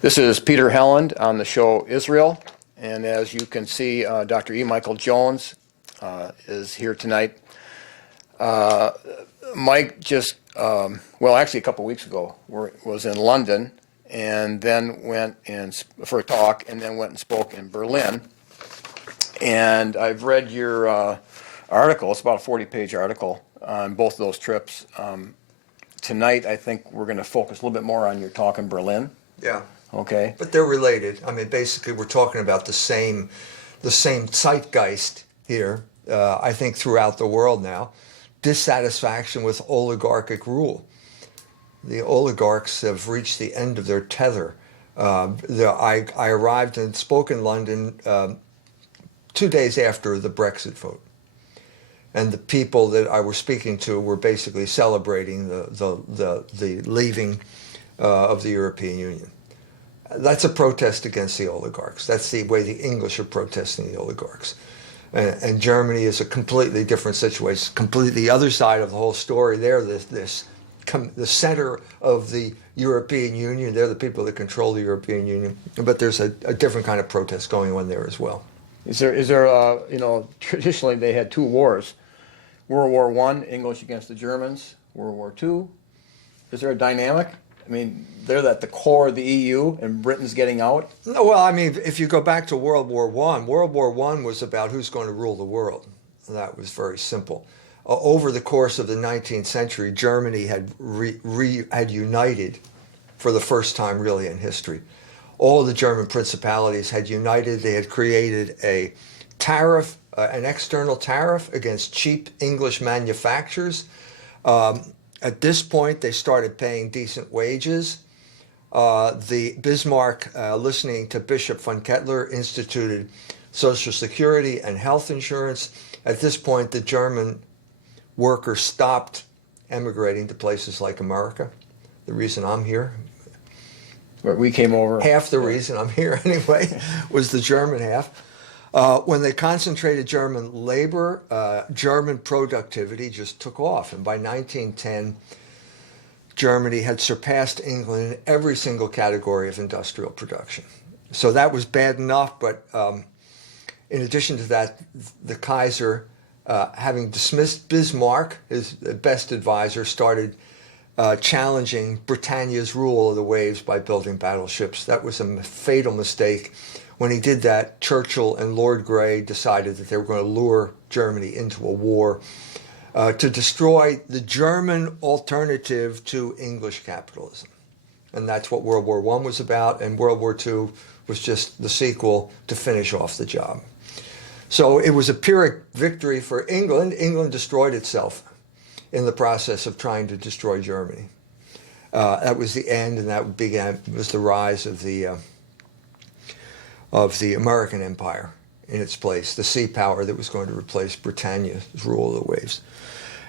This is Peter Helland on the show Israel, and as you can see, Dr. E. Michael Jones is here tonight. Mike just, well, actually a couple weeks ago, was in London, and then went in for a talk, and then went and spoke in Berlin. And I've read your article. It's about a 40-page article on both of those trips. Tonight, I think we're going to focus a little bit more on your talk in Berlin. Yeah. Okay. But they're related. I mean, basically, we're talking about the same zeitgeist here, I think, throughout the world now. Dissatisfaction with oligarchic rule. The oligarchs have reached the end of their tether. I arrived and spoke in London 2 days after the Brexit vote. And the people that I was speaking to were basically celebrating the leaving of the European Union. That's a protest against the oligarchs. That's the way the English are protesting the oligarchs. And Germany is a completely different situation, completely the other side of the whole story. They're the center of the European Union. They're the people that control the European Union. But there's a different kind of protest going on there as well. Is there you know, traditionally they had two wars. World War I, English against the Germans. World War II. Is there a dynamic? I mean, they're at the core of the EU, and Britain's getting out. No, well, I mean, if you go back to World War I, World War I was about who's going to rule the world. That was very simple. Over the course of the 19th century, Germany had united for the first time really in history. All the German principalities had united. They had created a tariff, an external tariff against cheap English manufacturers. At this point, they started paying decent wages. The Bismarck, listening to Bishop von Kettler, instituted Social Security and health insurance. At this point, the German workers stopped emigrating to places like America. The reason I'm here, Where we came over. half the reason I'm here anyway, was the German half. When they concentrated German labor, German productivity just took off. And by 1910, Germany had surpassed England in every single category of industrial production. So that was bad enough, but in addition to that, the Kaiser, having dismissed Bismarck, his best advisor, started challenging Britannia's rule of the waves by building battleships. That was a fatal mistake. When he did that, Churchill and Lord Grey decided that they were going to lure Germany into a war to destroy the German alternative to English capitalism. And that's what World War I was about, and World War II was just the sequel to finish off the job. So it was a Pyrrhic victory for England. England destroyed itself in the process of trying to destroy Germany. That was the end, and that was the rise of the American empire in its place, the sea power that was going to replace Britannia's rule of the waves.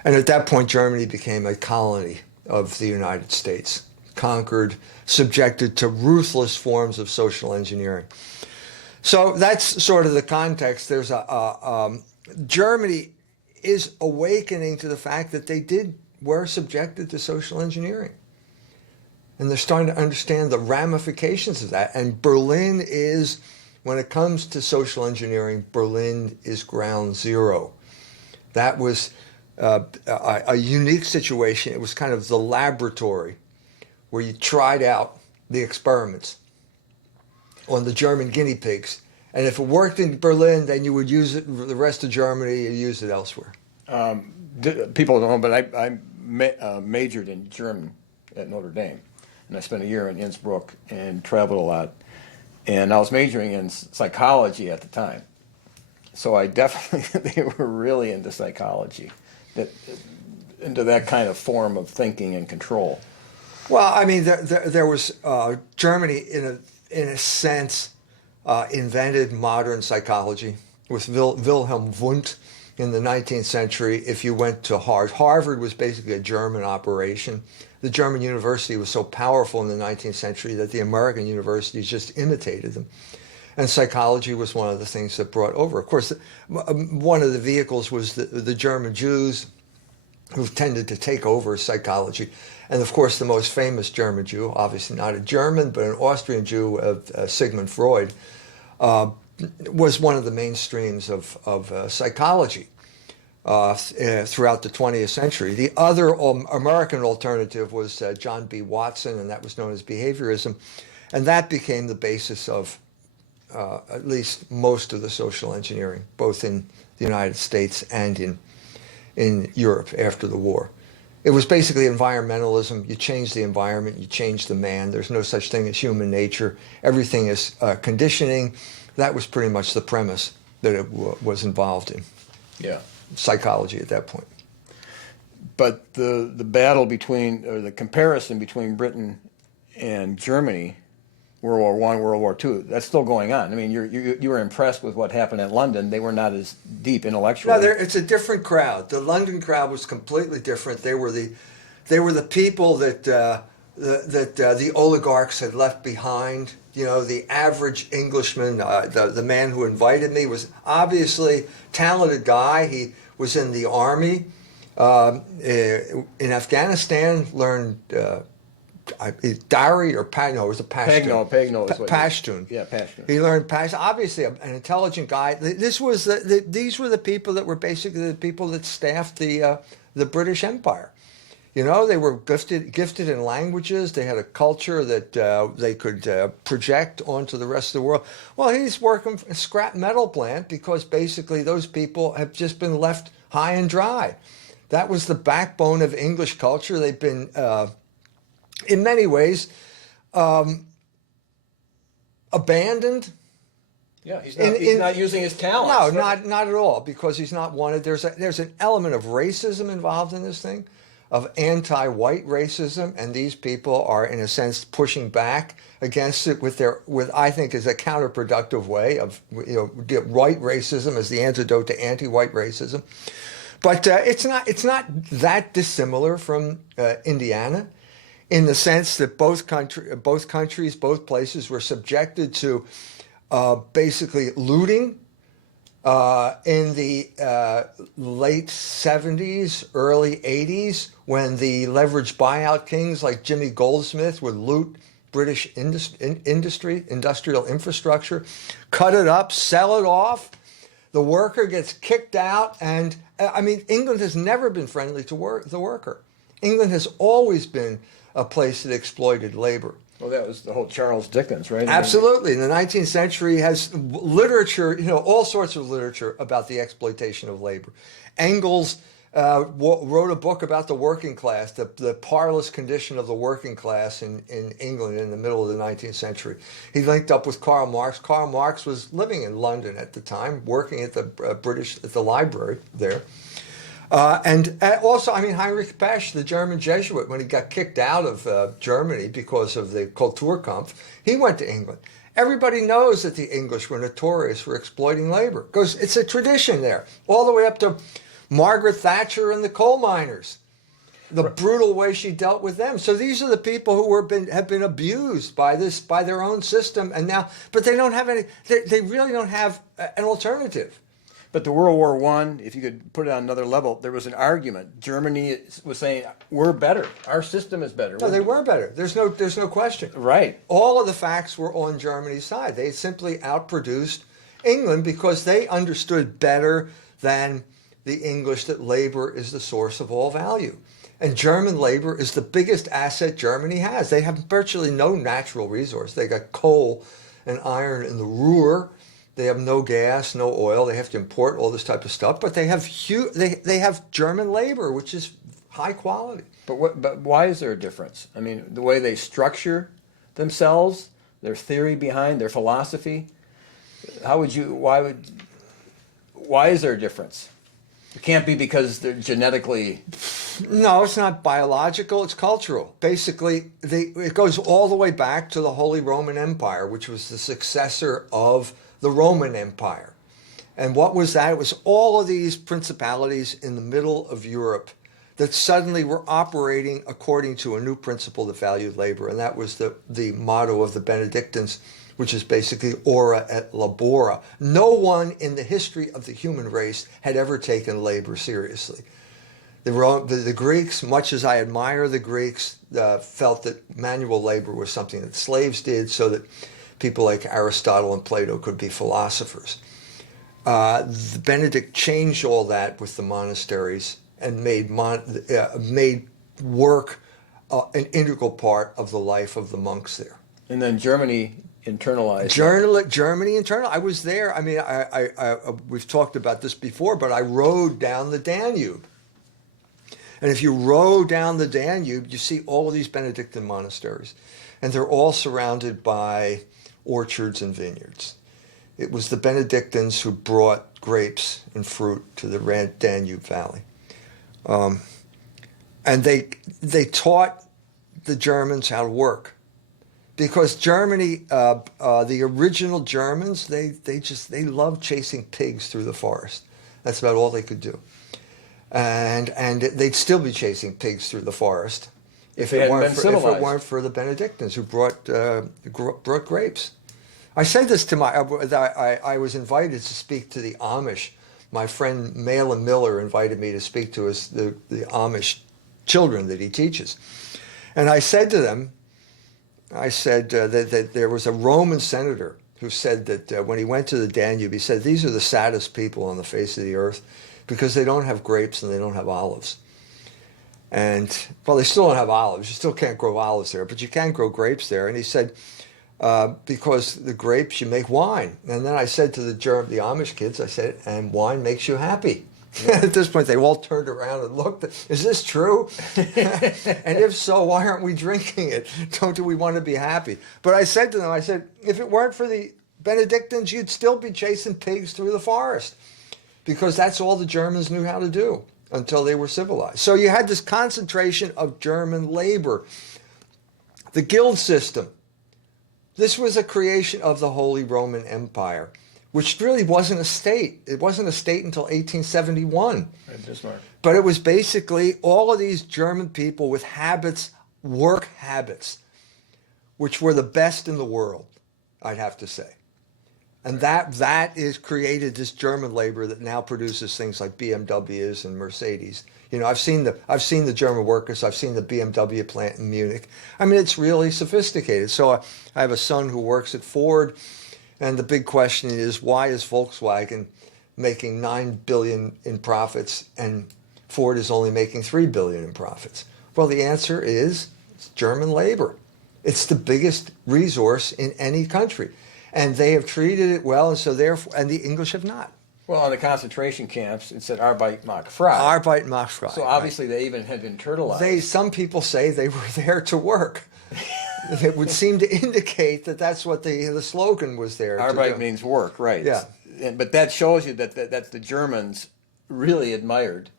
And at that point, Germany became a colony of the United States, conquered, subjected to ruthless forms of social engineering. So that's sort of the context. There's Germany is awakening to the fact that they were subjected to social engineering. And they're starting to understand the ramifications of that. And Berlin is, when it comes to social engineering, Berlin is ground zero. That was a unique situation. It was kind of the laboratory where you tried out the experiments on the German guinea pigs. And if it worked in Berlin, then you would use it in the rest of Germany, you use it elsewhere. People don't know, but I majored in German at Notre Dame. And I spent a year in Innsbruck and traveled a lot. And I was majoring in psychology at the time. So I definitely, they were really into psychology, into that kind of form of thinking and control. Well, I mean, there was Germany, in a sense, invented modern psychology with Wilhelm Wundt in the 19th century. If you went to Harvard was basically a German operation. The German university was so powerful in the 19th century that the American universities just imitated them. And psychology was one of the things that brought over. Of course, one of the vehicles was the German Jews who tended to take over psychology. And of course, the most famous German Jew, obviously not a German, but an Austrian Jew, Sigmund Freud, was one of the mainstreams of psychology throughout the 20th century. The other American alternative was John B. Watson, and that was known as behaviorism. And that became the basis of at least most of the social engineering, both in the United States and in Europe after the war. It was basically environmentalism. You change the environment, you change the man. There's no such thing as human nature. Everything is conditioning. That was pretty much the premise that it was involved in. Yeah. Psychology at that point. But the battle between, or the comparison between Britain and Germany, World War I, World War II, that's still going on. I mean, you were impressed with what happened at London. They were not as deep intellectually. No, it's a different crowd. The London crowd was completely different. They were the people that the oligarchs had left behind. You know, the average Englishman, the man who invited me was obviously a talented guy. He was in the army in Afghanistan, learned Dari or no, it was a Pashtun. Pagno is what Pashtun. Yeah, Pashtun. He learned Pashtun. Obviously, an intelligent guy. These were the people that were basically the people that staffed the British Empire. You know, they were gifted in languages. They had a culture that they could project onto the rest of the world. Well, he's working for a scrap metal plant because basically those people have just been left high and dry. That was the backbone of English culture. They've been, in many ways, abandoned. Yeah, he's not using his talents. No, not at all, because he's not wanted. There's an element of racism involved in this thing, of anti-white racism, and these people are, in a sense, pushing back against it with I think is a counterproductive way of, you know, white racism as the antidote to anti-white racism. But it's not that dissimilar from Indiana, in the sense that both places were subjected to basically looting in the late 70s, early 80s, when the leveraged buyout kings like Jimmy Goldsmith would loot British industrial infrastructure, cut it up, sell it off. The worker gets kicked out, and I mean, England has never been friendly to the worker. England has always been a place that exploited labor. Well, that was the whole Charles Dickens, right? Absolutely. And the 19th century has literature, you know, all sorts of literature about the exploitation of labor. Engels wrote a book about the working class, the parlous condition of the working class in England in the middle of the 19th century. He linked up with Karl Marx. Karl Marx was living in London at the time, working at the library there. And also, I mean, Heinrich Pesch, the German Jesuit, when he got kicked out of Germany because of the Kulturkampf, he went to England. Everybody knows that the English were notorious for exploiting labor, because it's a tradition there, all the way up to Margaret Thatcher and the coal miners, the brutal way she dealt with them. So these are the people who have been abused by their own system, and now, but they don't have any. They really don't have an alternative. But the World War I, if you could put it on another level, there was an argument. Germany was saying, we're better. Our system is better. No, they were better. There's no question. Right. All of the facts were on Germany's side. They simply outproduced England because they understood better than the English that labor is the source of all value. And German labor is the biggest asset Germany has. They have virtually no natural resource. They got coal and iron in the Ruhr. They have no gas, no oil. They have to import all this type of stuff. But they have they have German labor, which is high quality. But why is there a difference? I mean, the way they structure themselves, their theory behind, their philosophy. Why is there a difference? It can't be because they're genetically. No, it's not biological, it's cultural. Basically, it goes all the way back to the Holy Roman Empire, which was the successor of the Roman Empire. And what was that? It was all of these principalities in the middle of Europe that suddenly were operating according to a new principle that valued labor. And that was the motto of the Benedictines, which is basically ora et labora. No one in the history of the human race had ever taken labor seriously. The Greeks, much as I admire the Greeks, felt that manual labor was something that slaves did so that people like Aristotle and Plato could be philosophers. Benedict changed all that with the monasteries and made work an integral part of the life of the monks there. And then Germany internalized. Germany internal. I was there. I mean, we've talked about this before, but I rode down the Danube. And if you row down the Danube, you see all of these Benedictine monasteries. And they're all surrounded by orchards and vineyards. It was the Benedictines who brought grapes and fruit to the Danube Valley. And they taught the Germans how to work. Because Germany, the original Germans, they loved chasing pigs through the forest. That's about all they could do. And they'd still be chasing pigs through the forest if it weren't for the Benedictines who brought grapes. I said this to I was invited to speak to the Amish. My friend Malin Miller invited me to speak to the Amish children that he teaches. And I said to them, that there was a Roman senator who said that when he went to the Danube, he said, these are the saddest people on the face of the earth because they don't have grapes and they don't have olives. And, well, they still don't have olives. You still can't grow olives there, but you can grow grapes there. And he said, because the grapes, you make wine. And then I said to the Amish kids, I said, and wine makes you happy. At this point, they all turned around and looked. Is this true? And if so, why aren't we drinking it? Don't we want to be happy? But I said to them, I said, if it weren't for the Benedictines, you'd still be chasing pigs through the forest. Because that's all the Germans knew how to do until they were civilized. So you had this concentration of German labor. The guild system. This was a creation of the Holy Roman Empire, which really wasn't a state. It wasn't a state until 1871. But it was basically all of these German people with habits, work habits, which were the best in the world, I'd have to say. And that is created this German labor that now produces things like BMWs and Mercedes. You know, I've seen the German workers. I've seen the BMW plant in Munich. I mean, it's really sophisticated. So I have a son who works at Ford. And the big question is, why is Volkswagen making $9 billion in profits and Ford is only making $3 billion in profits? Well, the answer is it's German labor. It's the biggest resource in any country. And they have treated it well, and so therefore, and the English have not. Well, on the concentration camps, it said Arbeit macht frei. Arbeit macht frei. So obviously they even had internalized. Some people say they were there to work. It would seem to indicate that that's what the slogan was there. Arbeit means work, right? Yeah. But that shows you that the Germans really admired.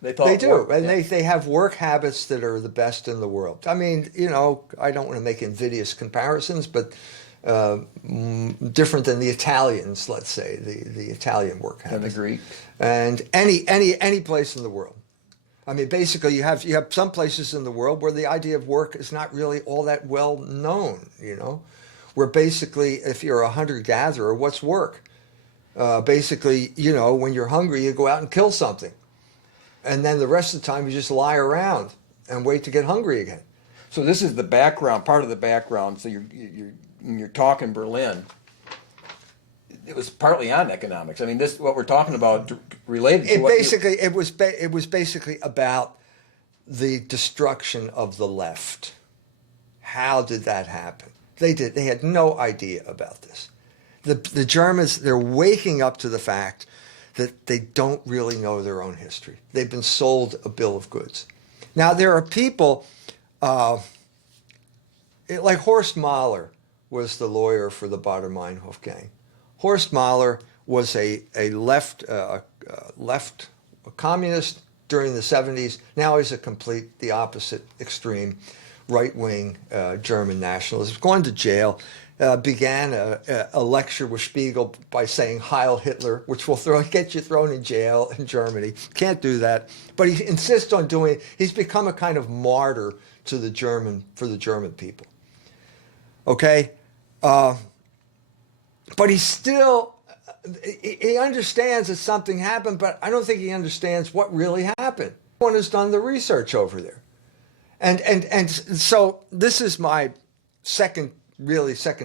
They do, and they have work habits that are the best in the world. I mean, you know, I don't want to make invidious comparisons, but different than the Italians, let's say, the Italian work habits. And the Greek. And any place in the world. I mean, basically, you have some places in the world where the idea of work is not really all that well known, you know, where basically, if you're a hunter-gatherer, what's work? Basically, you know, when you're hungry, you go out and kill something. And then the rest of the time, you just lie around and wait to get hungry again. So this is the background, part of the background. So you're talking Berlin. It was partly on economics. I mean, this what we're talking about related to it was basically about the destruction of the left. How did that happen? They had no idea about this. The Germans, they're waking up to the fact that they don't really know their own history. They've been sold a bill of goods. Now there are people like Horst Mahler was the lawyer for the Baader-Meinhof gang. Horst Mahler was a left communist during the 70s. Now he's the opposite extreme, right-wing German nationalist. Going to jail, began a lecture with Spiegel by saying Heil Hitler, which will get you thrown in jail in Germany. Can't do that. But he insists on doing it. He's become a kind of martyr for the German people. Okay? But he understands that something happened, but I don't think he understands what really happened. one has done the research over there. And so this is my second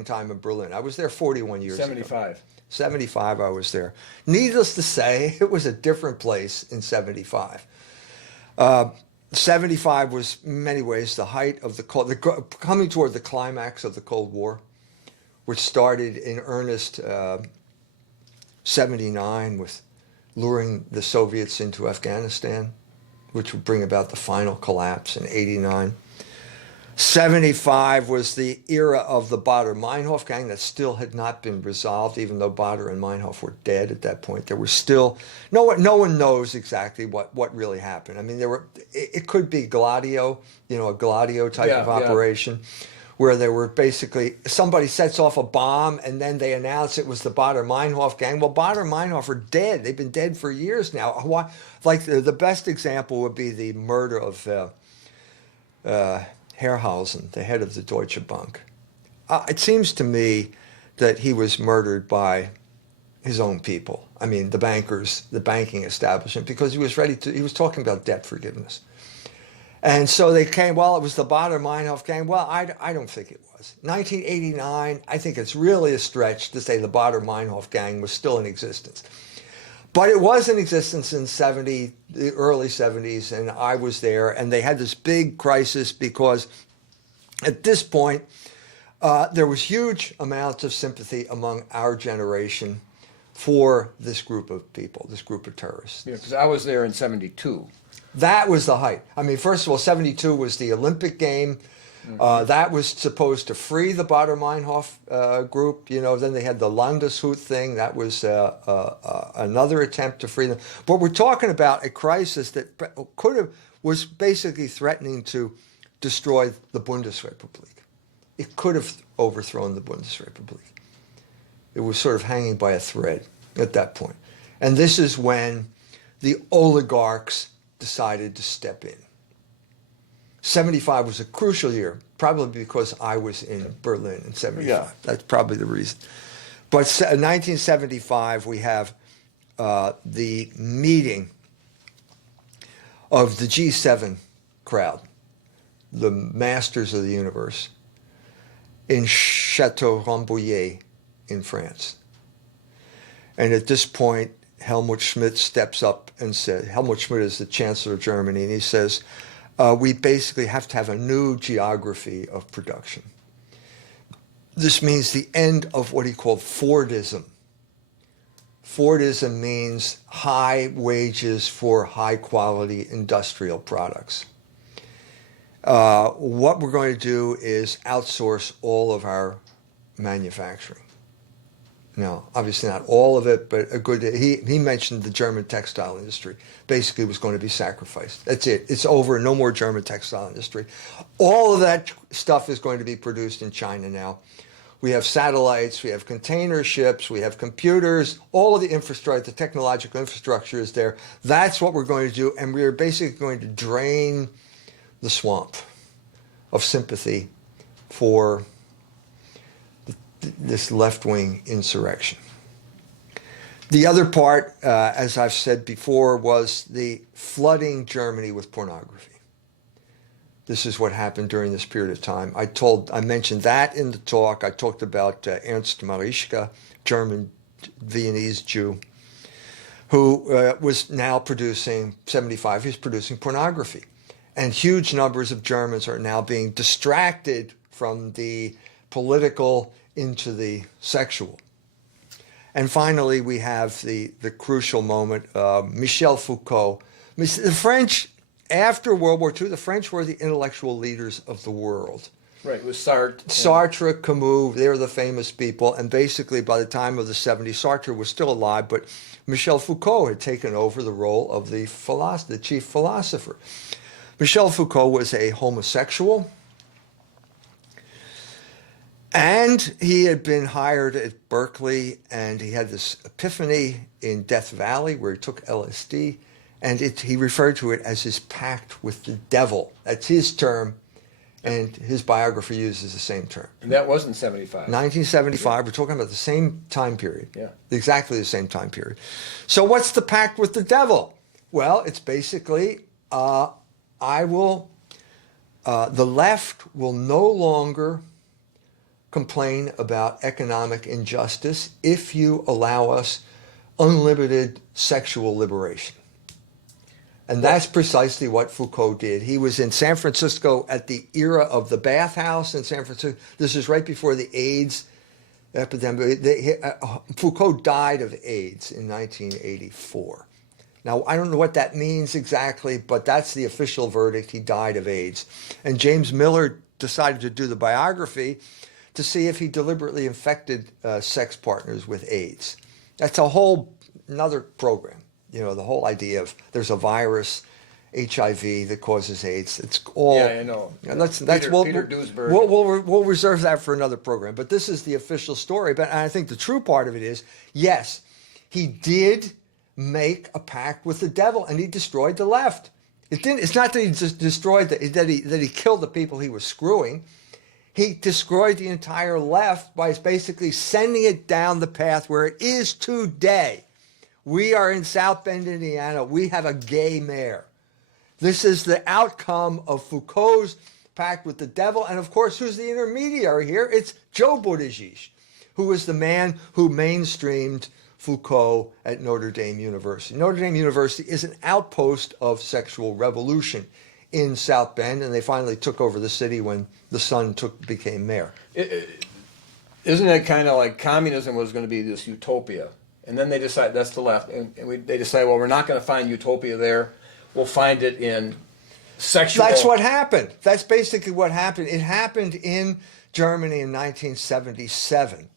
time in Berlin. I was there 41 years ago. 75. 75 I was there. Needless to say, it was a different place in 75. 75 was in many ways the height of coming toward the climax of the Cold War, which started in earnest 79 with luring the Soviets into Afghanistan, which would bring about the final collapse in 89. 75 was the era of the Baader-Meinhof gang that still had not been resolved, even though Baader and Meinhof were dead at that point. There were still no one knows exactly what really happened. I mean, it could be Gladio, a Gladio type of operation, where they were basically somebody sets off a bomb and then they announce it was the Baader-Meinhof gang. Well, Baader-Meinhof are dead. They've been dead for years now. Why? Like the best example would be the murder of Herrhausen, the head of the Deutsche Bank. It seems to me that he was murdered by his own people. I mean, the bankers, the banking establishment, because he was talking about debt forgiveness. And so they came, well, it was the Baader-Meinhof gang. Well, I don't think it was. 1989, I think it's really a stretch to say the Baader-Meinhof gang was still in existence. But it was in existence in the early 70s, and I was there, and they had this big crisis because at this point, there was huge amounts of sympathy among our generation for this group of people, this group of terrorists. Yeah, because I was there in 72. That was the height. I mean, first of all, 72 was the Olympic game. That was supposed to free the Baader-Meinhof group. Then they had the Landeshut thing. That was another attempt to free them. But we're talking about a crisis that was basically threatening to destroy the Bundesrepublik. It could have overthrown the Bundesrepublik. It was sort of hanging by a thread at that point. And this is when the oligarchs decided to step in. 75 was a crucial year, probably because I was in Berlin in 75. Yeah. That's probably the reason. But in 1975, we have the meeting of the G7 crowd, the masters of the universe, in Chateau Rambouillet in France. And at this point, Helmut Schmidt steps up and said, Helmut Schmidt is the Chancellor of Germany, and he says, we basically have to have a new geography of production. This means the end of what he called Fordism. Fordism means high wages for high quality industrial products. What we're going to do is outsource all of our manufacturing. No, obviously not all of it, but he mentioned the German textile industry basically was going to be sacrificed. That's it. It's over. No more German textile industry. All of that stuff is going to be produced in China now. We have satellites, we have container ships, we have computers, all of the infrastructure, the technological infrastructure is there. That's what we're going to do, and we are basically going to drain the swamp of sympathy for this left-wing insurrection. The other part, as I've said before, was the flooding Germany with pornography. This is what happened during this period of time. I mentioned that in the talk. I talked about Ernst Marischka, German Viennese Jew, who was now producing, 75, he's producing pornography. And huge numbers of Germans are now being distracted from the political into the sexual. And finally, we have the crucial moment, Michel Foucault. The French, after World War II, the French were the intellectual leaders of the world. Right, it was Sartre. Sartre, Camus, they were the famous people. And basically, by the time of the 70s, Sartre was still alive, but Michel Foucault had taken over the role of the chief philosopher. Michel Foucault was a homosexual. And he had been hired at Berkeley, and he had this epiphany in Death Valley where he took LSD, and he referred to it as his pact with the devil. That's his term, and his biography uses the same term. And that wasn't 75. 1975, we're talking about the same time period. Yeah. Exactly the same time period. So what's the pact with the devil? Well, it's basically The left will no longer complain about economic injustice if you allow us unlimited sexual liberation. And that's precisely what Foucault did. He was in San Francisco at the era of the bathhouse in San Francisco. This is right before the AIDS epidemic. Foucault died of AIDS in 1984. Now, I don't know what that means exactly, but that's the official verdict. He died of AIDS. And James Miller decided to do the biography to see if he deliberately infected sex partners with AIDS. That's a whole another program. You know, the whole idea of there's a virus, HIV, that causes AIDS. It's all. Yeah, I know. Peter Duesberg. We'll reserve that for another program. But this is the official story. But I think the true part of it is, yes, he did make a pact with the devil, and he destroyed the left. It's not that he just destroyed that he killed the people he was screwing. He destroyed the entire left by basically sending it down the path where it is today. We are in South Bend, Indiana. We have a gay mayor. This is the outcome of Foucault's pact with the devil. And of course, who's the intermediary here? It's Joe Buttigieg, who was the man who mainstreamed Foucault at Notre Dame University. Notre Dame University is an outpost of sexual revolution in South Bend, and they finally took over the city when the son became mayor. Isn't it kind of like communism was going to be this utopia? And then they decide, that's the left, they decide, well, we're not going to find utopia there. We'll find it in sexual... That's what happened. That's basically what happened. It happened in Germany in 1977.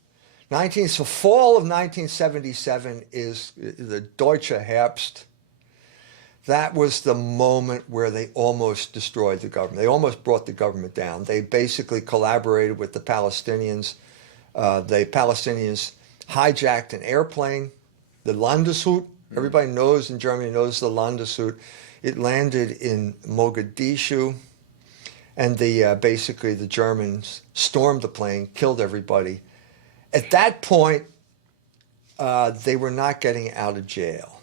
The fall of 1977 is the Deutsche Herbst. That was the moment where they almost destroyed the government. They almost brought the government down. They basically collaborated with the Palestinians. The Palestinians hijacked an airplane, the Landeshut. Everybody knows in Germany knows the Landeshut. It landed in Mogadishu, and basically the Germans stormed the plane, killed everybody. At that point, they were not getting out of jail.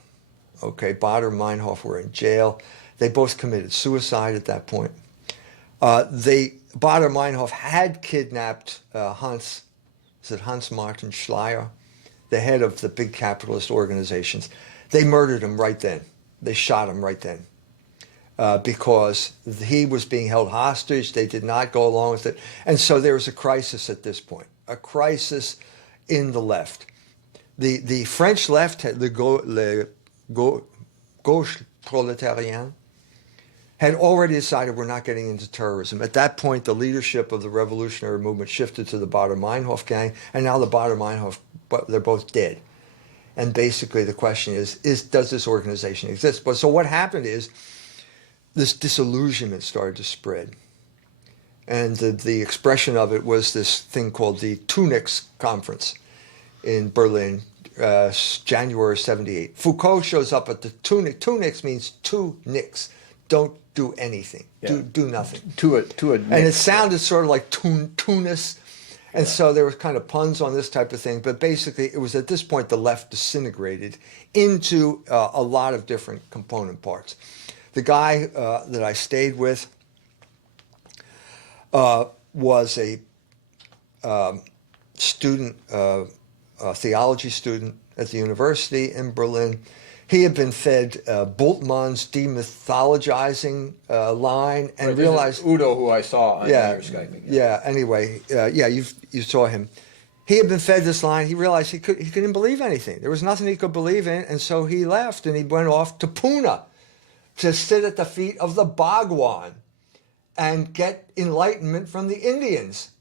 Okay, Baader and Meinhof were in jail. They both committed suicide at that point. Baader Meinhof had kidnapped Hans Martin Schleyer, the head of the big capitalist organizations. They murdered him right then. They shot him right then because he was being held hostage. They did not go along with it. And so there was a crisis at this point, a crisis in the left. The French left, the gauche prolétarienne, had already decided we're not getting into terrorism. At that point, the leadership of the revolutionary movement shifted to the Baader-Meinhof gang, and now the Baader-Meinhof, they're both dead. And basically the question is does this organization exist? But so what happened is this disillusionment started to spread. And the expression of it was this thing called the Tunics Conference in Berlin, January 78. Foucault shows up at the Tunic. Tunics means two nicks. Don't do anything. Yeah. Do nothing. And it sounded sort of like Tunis. And so there was kind of puns on this type of thing. But basically, it was at this point the left disintegrated into a lot of different component parts. The guy that I stayed with was a student, a theology student at the university in Berlin. He had been fed Bultmann's demythologizing line and realized... Udo, who I saw on your Skyping. Yeah, anyway, you saw him. He had been fed this line. He realized he couldn't believe anything. There was nothing he could believe in, and so he left, and he went off to Pune to sit at the feet of the Bhagwan and get enlightenment from the Indians.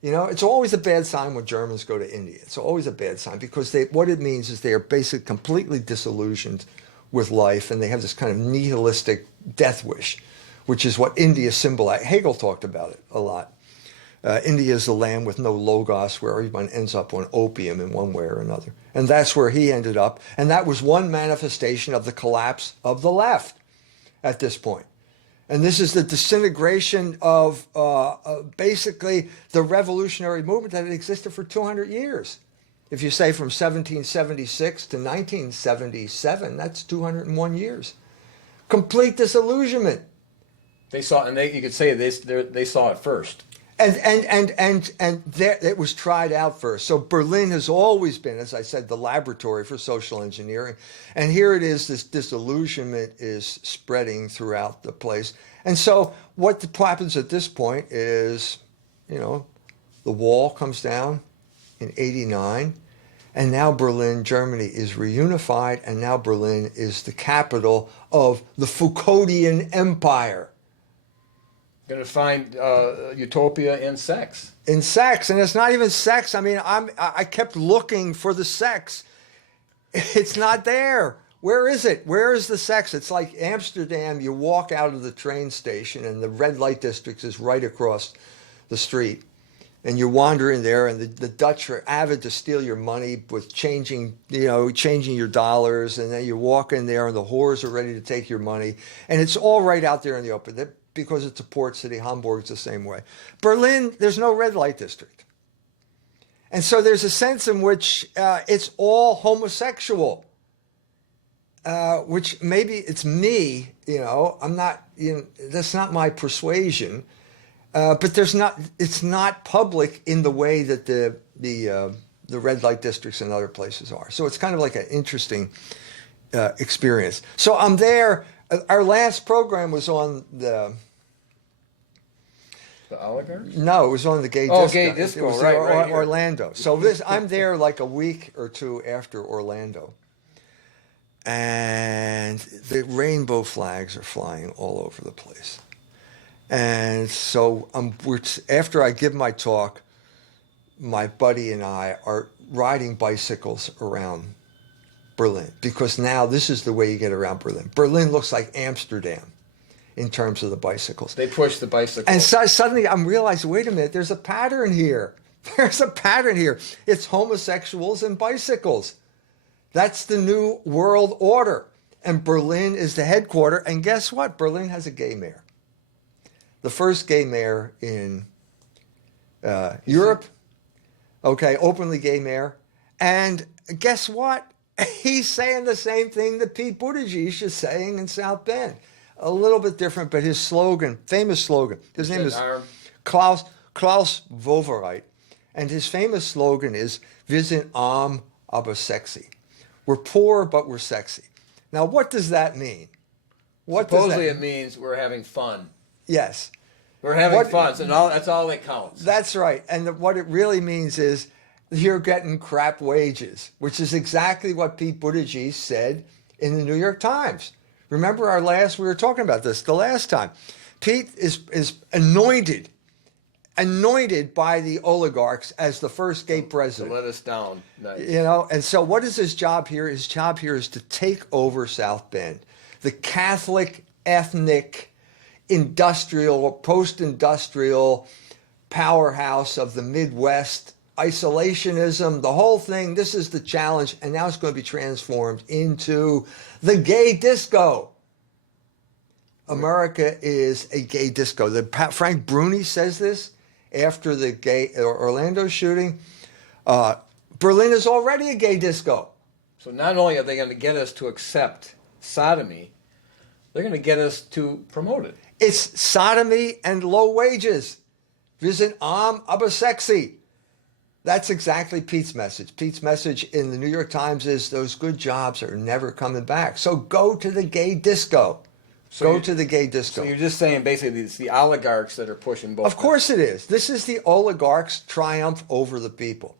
You know, it's always a bad sign when Germans go to India. It's always a bad sign because what it means is they are basically completely disillusioned with life, and they have this kind of nihilistic death wish, which is what India symbolizes. Hegel talked about it a lot. India is the land with no logos, where everyone ends up on opium in one way or another. And that's where he ended up. And that was one manifestation of the collapse of the left at this point. And this is the disintegration of basically the revolutionary movement that had existed for 200 years. If you say from 1776 to 1977, that's 201 years. Complete disillusionment. They saw, and you could say they saw it first. And there, it was tried out first. So Berlin has always been, as I said, the laboratory for social engineering. And here it is, this disillusionment is spreading throughout the place. And so what happens at this point is, the wall comes down in 89. And now Berlin, Germany, is reunified. And now Berlin is the capital of the Foucauldian Empire. Going to find utopia in sex. In sex, and it's not even sex. I mean, I kept looking for the sex. It's not there. Where is it? Where is the sex? It's like Amsterdam. You walk out of the train station, and the red light district is right across the street, and you wander in there, and the Dutch are avid to steal your money with changing your dollars, and then you walk in there, and the whores are ready to take your money, and it's all right out there in the open. Because it's a port city. Hamburg's the same way. Berlin, there's no red light district. And so there's a sense in which it's all homosexual, which maybe it's me, I'm not, that's not my persuasion. But it's not public in the way that the red light districts in other places are. So it's kind of like an interesting experience. So I'm there. Our last program was on the Oligarchs? No, it was on the gay disco. Gay disco, it was right here. Orlando. So I'm there like a week or two after Orlando. And the rainbow flags are flying all over the place. And so after I give my talk, my buddy and I are riding bicycles around Berlin, because now this is the way you get around Berlin. Berlin looks like Amsterdam in terms of the bicycles. They push the bicycles. And so suddenly I'm realizing, wait a minute, there's a pattern here. There's a pattern here. It's homosexuals and bicycles. That's the new world order. And Berlin is the headquarter. And guess what? Berlin has a gay mayor. The first gay mayor in Europe. Okay, openly gay mayor. And guess what? He's saying the same thing that Pete Buttigieg is saying in South Bend. A little bit different, but his slogan, famous slogan, his name is Klaus Wowereit, and his famous slogan is "Wir sind arm, aber sexy." We're poor, but we're sexy. Now, what does that mean? Supposedly it means we're having fun. Yes. We're having fun, so that's all that counts. That's right. And what it really means is you're getting crap wages, which is exactly what Pete Buttigieg said in the New York Times. Remember we were talking about this the last time. Pete is anointed by the oligarchs as the first gay president. To let us down. Nice. And so what is his job here? His job here is to take over South Bend, the Catholic, ethnic, industrial, post-industrial powerhouse of the Midwest, isolationism, the whole thing. This is the challenge, and now it's going to be transformed into the gay disco. America is a gay disco. Frank Bruni says this after the Orlando shooting. Berlin is already a gay disco. So not only are they going to get us to accept sodomy, they're going to get us to promote it. It's sodomy and low wages. Wir sind arm, aber sexy. That's exactly Pete's message. Pete's message in the New York Times is those good jobs are never coming back. So go to the gay disco. Go to the gay disco. So you're just saying basically it's the oligarchs that are pushing both. Of course it is. This is the oligarchs' triumph over the people.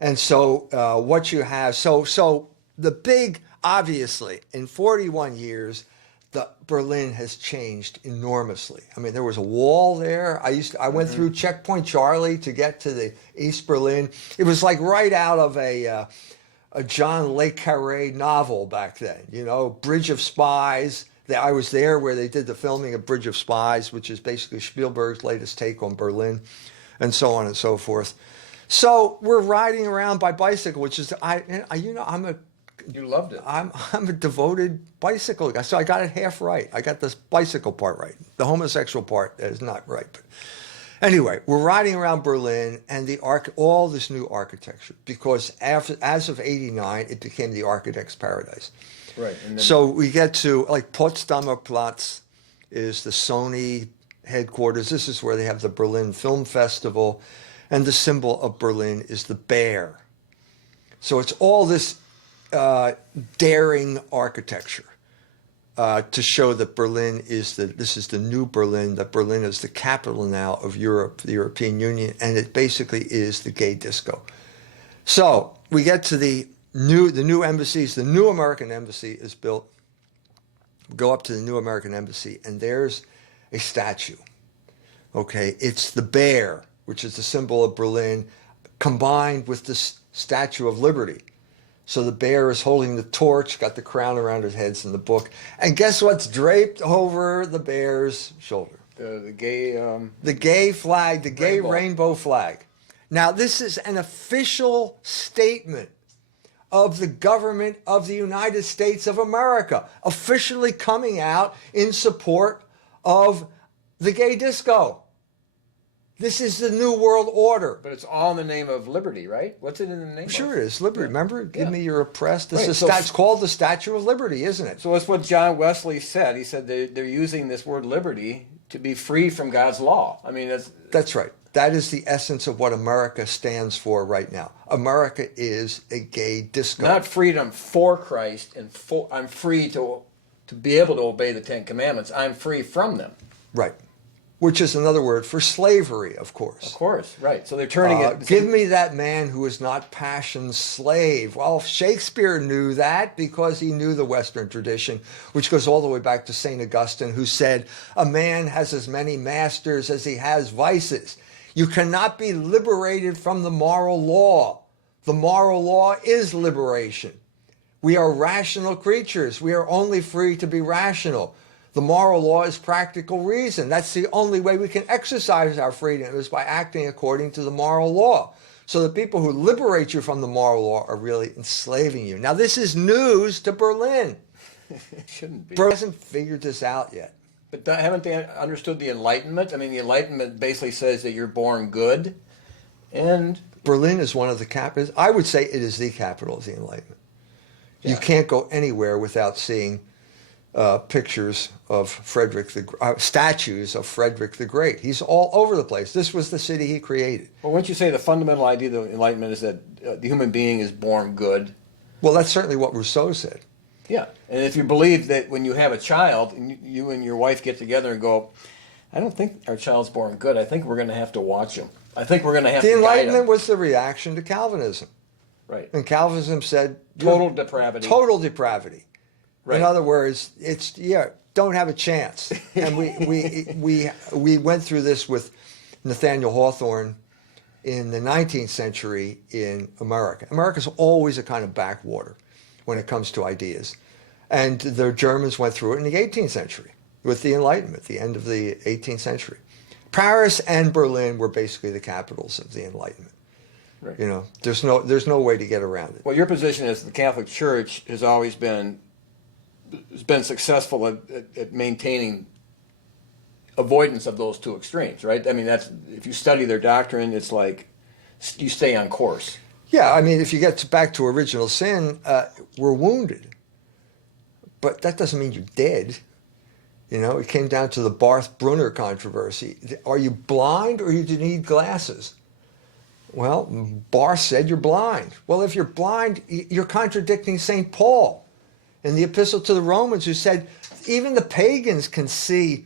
And so what you have, so the big, obviously, in 41 years, Berlin has changed enormously. I mean, there was a wall there. I went through Checkpoint Charlie to get to the East Berlin. It was like right out of a John Le Carré novel back then. Bridge of Spies. I was there where they did the filming of Bridge of Spies, which is basically Spielberg's latest take on Berlin, and so on and so forth. So we're riding around by bicycle, which is You loved it. I'm a devoted bicycle guy, so I got it half right. I got this bicycle part right. The homosexual part is not right. But anyway, we're riding around Berlin and all this new architecture, because as of '89, it became the architect's paradise. Right. And then, So we get to, like, Potsdamer Platz is the Sony headquarters. This is where they have the Berlin Film Festival, and the symbol of Berlin is the bear. So it's all this daring architecture to show that Berlin is this is the new Berlin, that Berlin is the capital now of Europe, the European Union, and it basically is the gay disco. So we get to the new embassies. The new American embassy is built. Go up to the new American embassy, and there's a statue. Okay, it's the bear, which is the symbol of Berlin, combined with the Statue of Liberty. So the bear is holding the torch, got the crown around his head in the book. And guess what's draped over the bear's shoulder? the gay... The gay flag, the gay rainbow flag. Now, this is an official statement of the government of the United States of America, officially coming out in support of the gay disco. This is the New World Order. But it's all in the name of liberty, right? What's it in the name of? Sure it is. Liberty. Remember? Give me your oppressed. Right. It's called the Statue of Liberty, isn't it? So that's what John Wesley said. He said they're using this word liberty to be free from God's law. I mean, That's right. That is the essence of what America stands for right now. America is a gay disco. not freedom for Christ, and I'm free to be able to obey the Ten Commandments. I'm free from them. Right. Which is another word for slavery, of course. Of course, right. So they're turning it... Give me that man who is not passion's slave. Well, Shakespeare knew that because he knew the Western tradition, which goes all the way back to St. Augustine, who said, a man has as many masters as he has vices. You cannot be liberated from the moral law. The moral law is liberation. We are rational creatures. We are only free to be rational. The moral law is practical reason. That's the only way we can exercise our freedom, is by acting according to the moral law. So the people who liberate you from the moral law are really enslaving you. Now, this is news to Berlin. It shouldn't be. Berlin hasn't figured this out yet. But haven't they understood the Enlightenment? I mean, the Enlightenment basically says that you're born good, and... Berlin is one of the capitals. I would say it is the capital of the Enlightenment. Yeah. You can't go anywhere without seeing pictures of statues of Frederick the Great. He's all over the place. This was the city he created. Well, wouldn't you say the fundamental idea of the Enlightenment is that the human being is born good? Well, that's certainly what Rousseau said. Yeah, and if you believe that when you have a child, and you and your wife get together and go, I don't think our child's born good. I think we're going to have to watch him. I think we're going to have to guide him. The Enlightenment was the reaction to Calvinism. Right. And Calvinism said... Total depravity. Total depravity. Right. In other words, don't have a chance. And we went through this with Nathaniel Hawthorne in the 19th century in America. America's always a kind of backwater when it comes to ideas. And the Germans went through it in the 18th century with the Enlightenment, the end of the 18th century. Paris and Berlin were basically the capitals of the Enlightenment. Right. You know, there's no way to get around it. Well, your position is the Catholic Church has always been successful at maintaining avoidance of those two extremes, right? I mean, that's, if you study their doctrine, it's like you stay on course. Yeah, I mean, if you get back to original sin, we're wounded. But that doesn't mean you're dead. You know, it came down to the Barth Brunner controversy. Are you blind or do you need glasses? Well, Barth said you're blind. Well, if you're blind, you're contradicting St. Paul in the Epistle to the Romans, who said even the pagans can see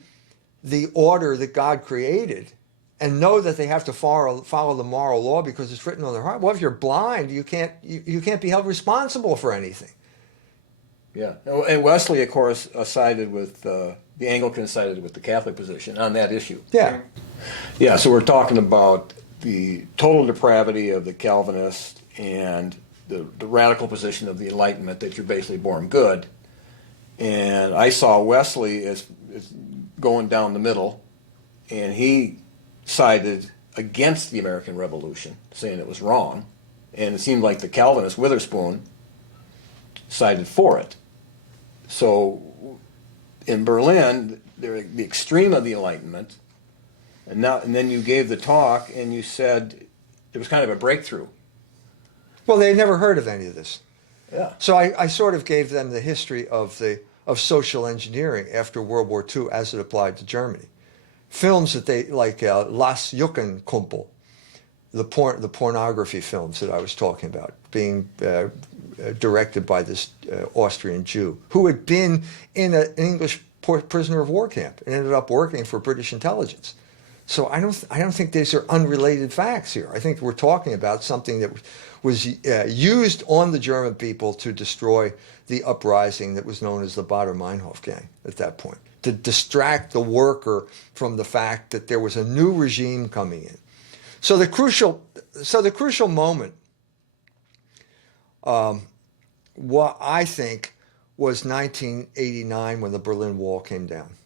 the order that God created and know that they have to follow the moral law because it's written on their heart. Well, if you're blind, you can't be held responsible for anything. Yeah, and Wesley, of course, sided with the Anglicans sided with the Catholic position on that issue. Yeah. Yeah, so we're talking about the total depravity of the Calvinists and the radical position of the Enlightenment, that you're basically born good. And I saw Wesley as going down the middle, and he sided against the American Revolution, saying it was wrong. And it seemed like the Calvinist Witherspoon sided for it. So in Berlin, they're the extreme of the Enlightenment, and then you gave the talk and you said it was kind of a breakthrough. Well, they never heard of any of this. Yeah. So I sort of gave them the history of social engineering after World War II as it applied to Germany. Films that they like Las Juckenkumpel, the pornography films that I was talking about, being directed by this Austrian Jew who had been in an English prisoner of war camp and ended up working for British intelligence. So I don't think these are unrelated facts here. I think we're talking about something that was used on the German people to destroy the uprising that was known as the Baader-Meinhof gang at that point, to distract the worker from the fact that there was a new regime coming in. So the crucial moment, what I think was 1989 when the Berlin Wall came down.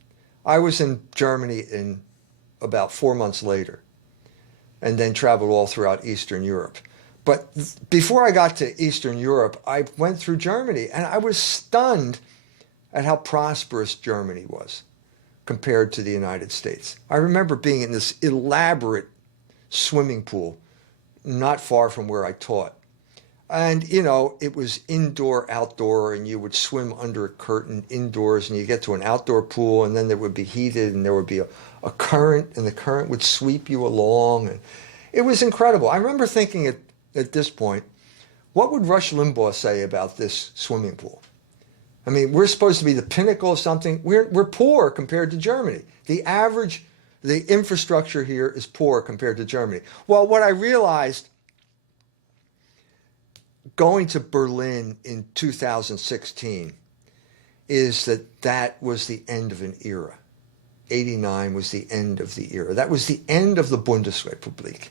I was in Germany in about 4 months later, and then traveled all throughout Eastern Europe. But before I got to Eastern Europe, I went through Germany, and I was stunned at how prosperous Germany was compared to the United States. I remember being in this elaborate swimming pool not far from where I taught. And, you know, it was indoor, outdoor, and you would swim under a curtain indoors, and you get to an outdoor pool, and then there would be heated, and there would be a current, and the current would sweep you along. And it was incredible. I remember thinking at this point, what would Rush Limbaugh say about this swimming pool? I mean, we're supposed to be the pinnacle of something. We're poor compared to Germany. The infrastructure here is poor compared to Germany. Well, what I realized going to Berlin in 2016 is that was the end of an era. 89 was the end of the era. That was the end of the Bundesrepublik.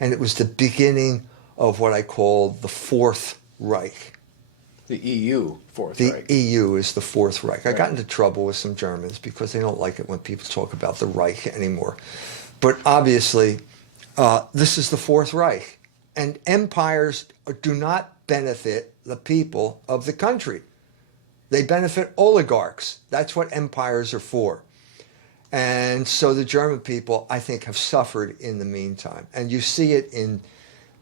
And it was the beginning of what I call the Fourth Reich. The EU, Fourth The Reich. EU is the Fourth Reich. I Right. got into trouble with some Germans because they don't like it when people talk about the Reich anymore. But obviously, this is the Fourth Reich. And empires do not benefit the people of the country. They benefit oligarchs. That's what empires are for. And so the German people, I think, have suffered in the meantime. And you see it in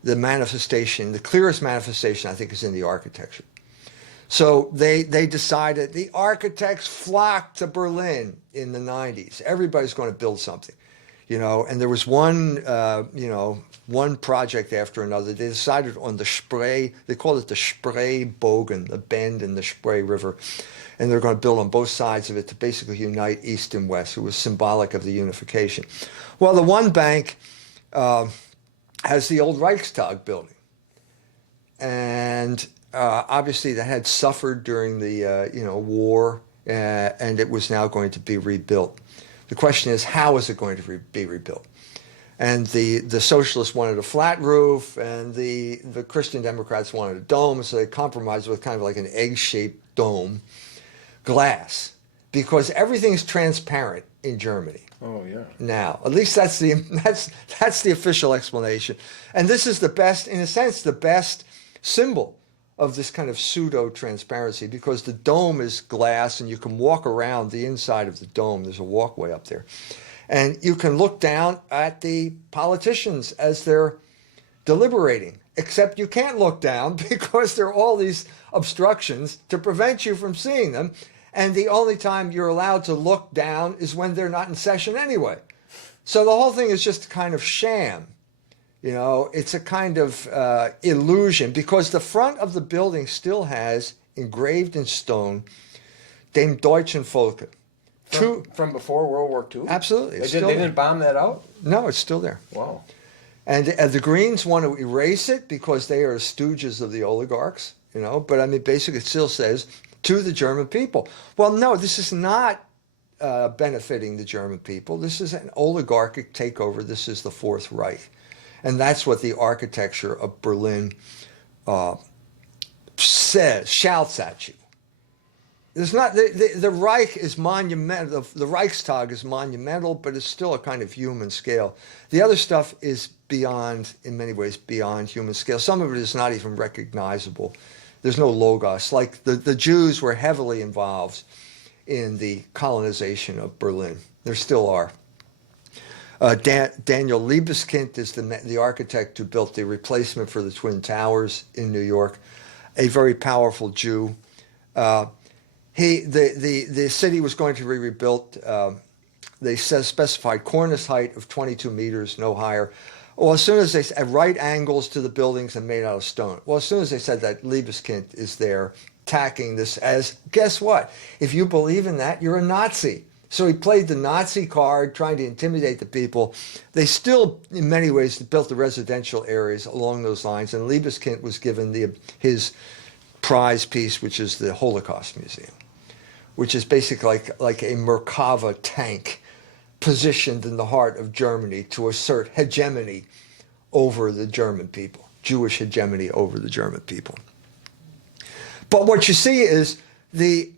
the manifestation. The clearest manifestation, I think, is in the architecture. So they decided, the architects flocked to Berlin in the 90s. Everybody's going to build something, you know. And there was one project after another. They decided on the Spree, they called it the Spree Bogen, the bend in the Spree River. And they're going to build on both sides of it to basically unite East and West. It was symbolic of the unification. Well, the one bank has the old Reichstag building. And obviously that had suffered during the war, and it was now going to be rebuilt. The question is, how is it going to be rebuilt? And the socialists wanted a flat roof, and the Christian Democrats wanted a dome, so they compromised with kind of like an egg-shaped dome, glass, because everything's transparent in Germany. Oh, yeah. Now, at least that's the official explanation. And this is the best, in a sense, the best symbol of this kind of pseudo-transparency, because the dome is glass and you can walk around the inside of the dome. There's a walkway up there. And you can look down at the politicians as they're deliberating, except you can't look down because there are all these obstructions to prevent you from seeing them. And the only time you're allowed to look down is when they're not in session anyway. So the whole thing is just a kind of sham. You know, it's a kind of illusion, because the front of the building still has engraved in stone Dem Deutschen Volke. From before World War II? Absolutely. They didn't bomb that out? No, it's still there. Wow. And the Greens want to erase it because they are stooges of the oligarchs, you know. But I mean, basically it still says, to the German people. Well, no, this is not benefiting the German people. This is an oligarchic takeover. This is the Fourth Reich. And that's what the architecture of Berlin shouts at you. There's not the Reich is monumental. The Reichstag is monumental, but it's still a kind of human scale. The other stuff is beyond, in many ways, beyond human scale. Some of it is not even recognizable. There's no logos. Like the Jews were heavily involved in the colonization of Berlin. There still are. Daniel Liebeskind is the architect who built the replacement for the Twin Towers in New York. a very powerful Jew. The city was going to be rebuilt. They specified cornice height of 22 meters, no higher. Well, as soon as they at right angles to the buildings and made out of stone. Well, as soon as they said that, Liebeskind is there attacking this as, guess what? If you believe in that, you're a Nazi. So he played the Nazi card, trying to intimidate the people. They still, in many ways, built the residential areas along those lines, and Liebeskind was given his prize piece, which is the Holocaust Museum, which is basically like a Merkava tank positioned in the heart of Germany to assert hegemony over the German people, Jewish hegemony over the German people. But what you see is the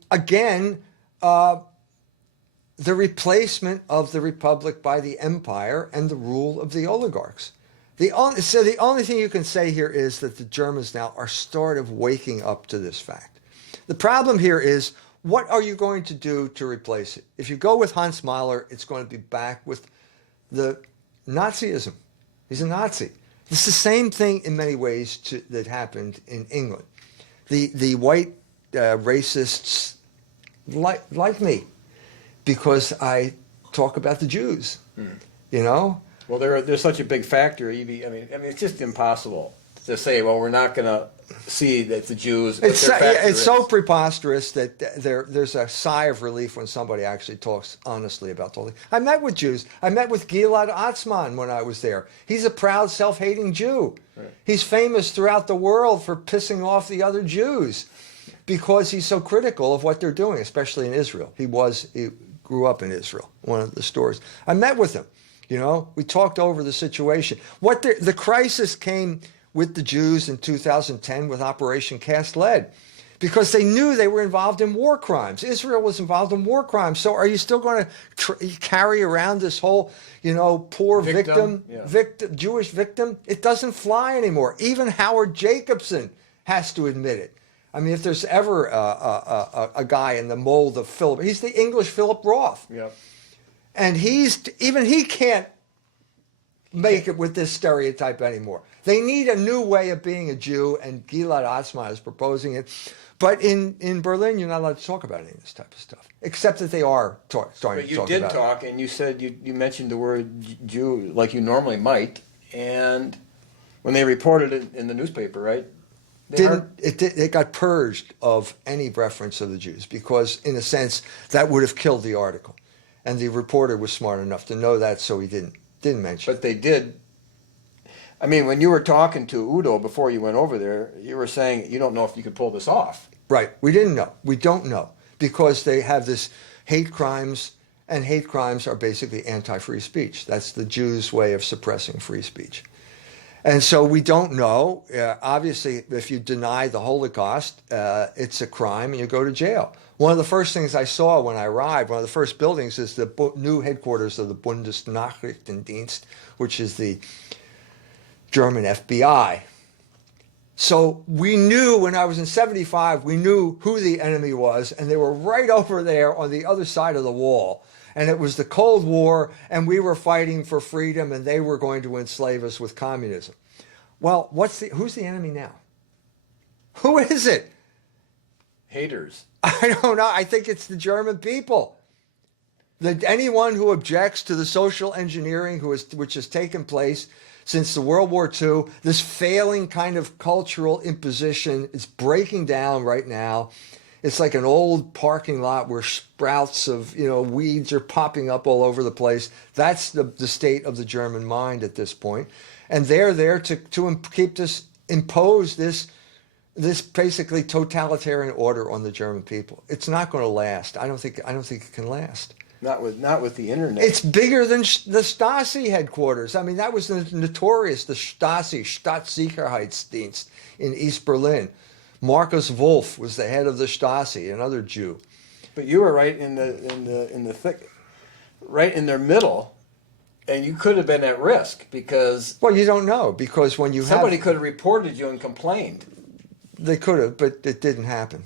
replacement of the republic by the empire and the rule of the oligarchs. The only thing you can say here is that the Germans now are sort of waking up to this fact. The problem here is, what are you going to do to replace it? If you go with Hans Mahler, it's going to be back with the Nazism. He's a Nazi. It's the same thing in many ways that happened in England. The white racists like me because I talk about the Jews, you know? Well, there's such a big factor, Evie. I mean, it's just impossible to say, well, we're not going to see that the Jews. It's so preposterous that there's a sigh of relief when somebody actually talks honestly about the whole thing. I met with Jews. I met with Gilad Atzmon when I was there. He's a proud, self-hating Jew. Right. He's famous throughout the world for pissing off the other Jews because he's so critical of what they're doing, especially in Israel. He grew up in Israel, one of the stories. I met with him. You know, we talked over the situation. The crisis came with the Jews in 2010 with Operation Cast Lead, because they knew they were involved in war crimes. Israel was involved in war crimes. So are you still going to carry around this whole, poor victim, Jewish victim? It doesn't fly anymore. Even Howard Jacobson has to admit it. I mean, if there's ever a guy in the mold of Philip, he's the English Philip Roth. Yep. And he can't make it with this stereotype anymore. They need a new way of being a Jew, and Gilad Atzmon is proposing it. But in Berlin, you're not allowed to talk about any of this type of stuff, except that they are starting to talk about it. But you did talk, and you said you mentioned the word Jew like you normally might, and when they reported it in the newspaper, right? It got purged of any reference of the Jews, because, in a sense, that would have killed the article. And the reporter was smart enough to know that, so he didn't mention it. But they did. I mean, when you were talking to Udo before you went over there, you were saying you don't know if you could pull this off. Right. We didn't know. We don't know, because they have this hate crimes, and hate crimes are basically anti-free speech. That's the Jews' way of suppressing free speech. And so we don't know. Obviously, if you deny the Holocaust, it's a crime and you go to jail. One of the first things I saw when I arrived, one of the first buildings, is the new headquarters of the Bundesnachrichtendienst, which is the German FBI. So we knew, when I was in 75, we knew who the enemy was, and they were right over there on the other side of the wall. And it was the Cold War, and we were fighting for freedom, and they were going to enslave us with communism. Well, who's the enemy now? Who is it? Haters. I don't know. I think it's the German people. Anyone who objects to the social engineering which has taken place since the World War II, this failing kind of cultural imposition, is breaking down right now. It's like an old parking lot where sprouts of weeds are popping up all over the place. That's the state of the German mind at this point, and they're there to impose this basically totalitarian order on the German people. It's not going to last. I don't think it can last. Not with the internet. It's bigger than the Stasi headquarters. I mean, that was notorious. The Stasi, Staatssicherheitsdienst in East Berlin. Markus Wolf was the head of the Stasi, another Jew. But you were right in the thick, right in their middle, and you could have been at risk because. Well, you don't know, because when you somebody could have reported you and complained. They could have, but it didn't happen.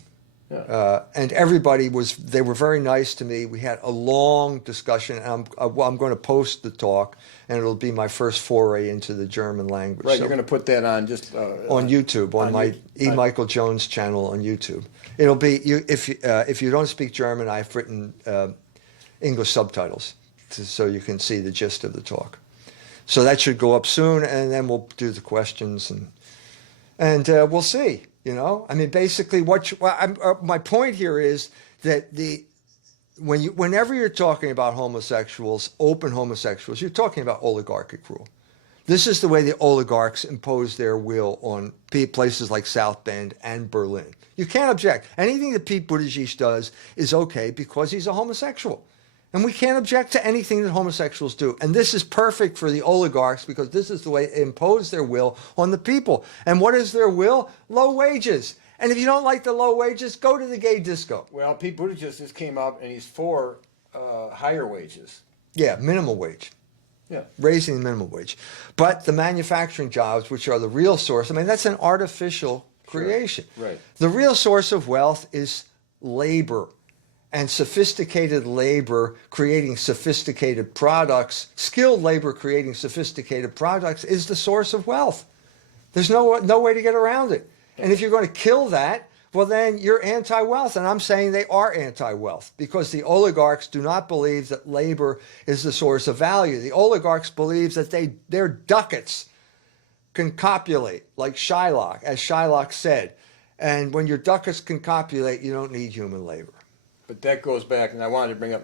And everybody they were very nice to me. We had a long discussion. And I'm going to post the talk, and it'll be my first foray into the German language. Right, So, you're going to put that on just on YouTube, on my E. Michael Jones channel on YouTube. It'll be, if you don't speak German, I've written English subtitles so you can see the gist of the talk. So that should go up soon, and then we'll do the questions, and we'll see. I mean, basically, my point here is that whenever you're talking about homosexuals, open homosexuals, you're talking about oligarchic rule. This is the way the oligarchs impose their will on places like South Bend and Berlin. You can't object. Anything that Pete Buttigieg does is okay because he's a homosexual. And we can't object to anything that homosexuals do. And this is perfect for the oligarchs because this is the way they impose their will on the people. And what is their will? Low wages. And if you don't like the low wages, go to the gay disco. Well, Pete Buttigieg just came up and he's for higher wages. Yeah, minimum wage. Yeah. Raising the minimum wage. But the manufacturing jobs, which are the real source, I mean, that's an artificial creation. Sure. Right. The real source of wealth is labor. And sophisticated labor creating sophisticated products, skilled labor creating sophisticated products is the source of wealth. There's no way to get around it. And if you're going to kill that, well, then you're anti-wealth. And I'm saying they are anti-wealth because the oligarchs do not believe that labor is the source of value. The oligarchs believe that their ducats can copulate, like Shylock, as Shylock said. And when your ducats can copulate, you don't need human labor. But that goes back, and I wanted to bring up,